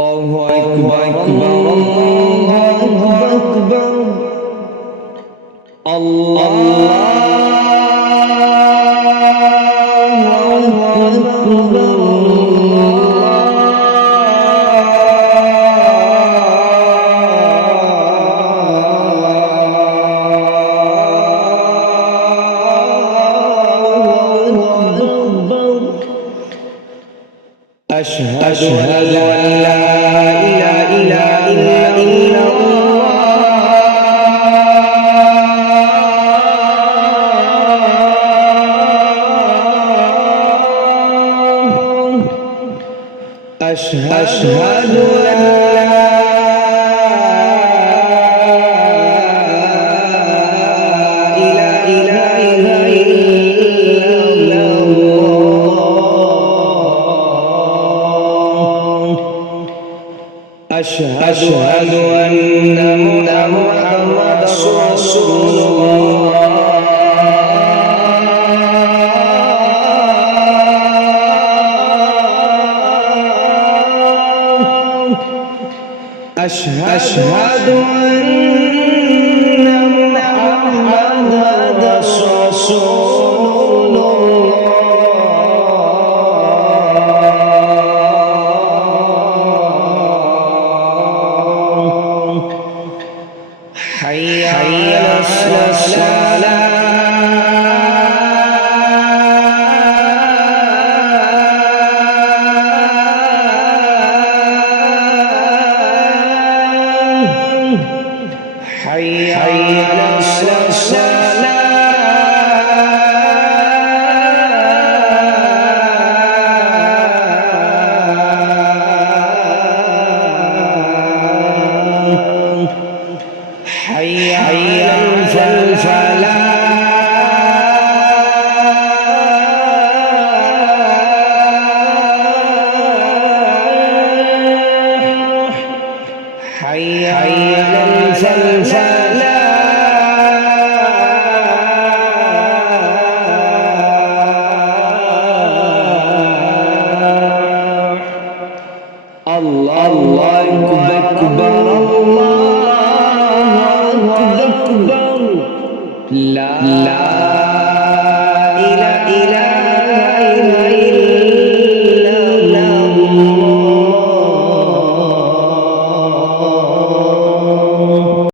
الله أكبر الله أكبر الله أكبر أشهد أن لا إله إلا الله أشهد أن لا إله إلا الله أشهد أن محمد رسول الله أشهد أن محمد رسول الله حي على الصلاة حي على الصلاة حي على الفلاح حي على الفلاح الله أكبر الله أكبر لا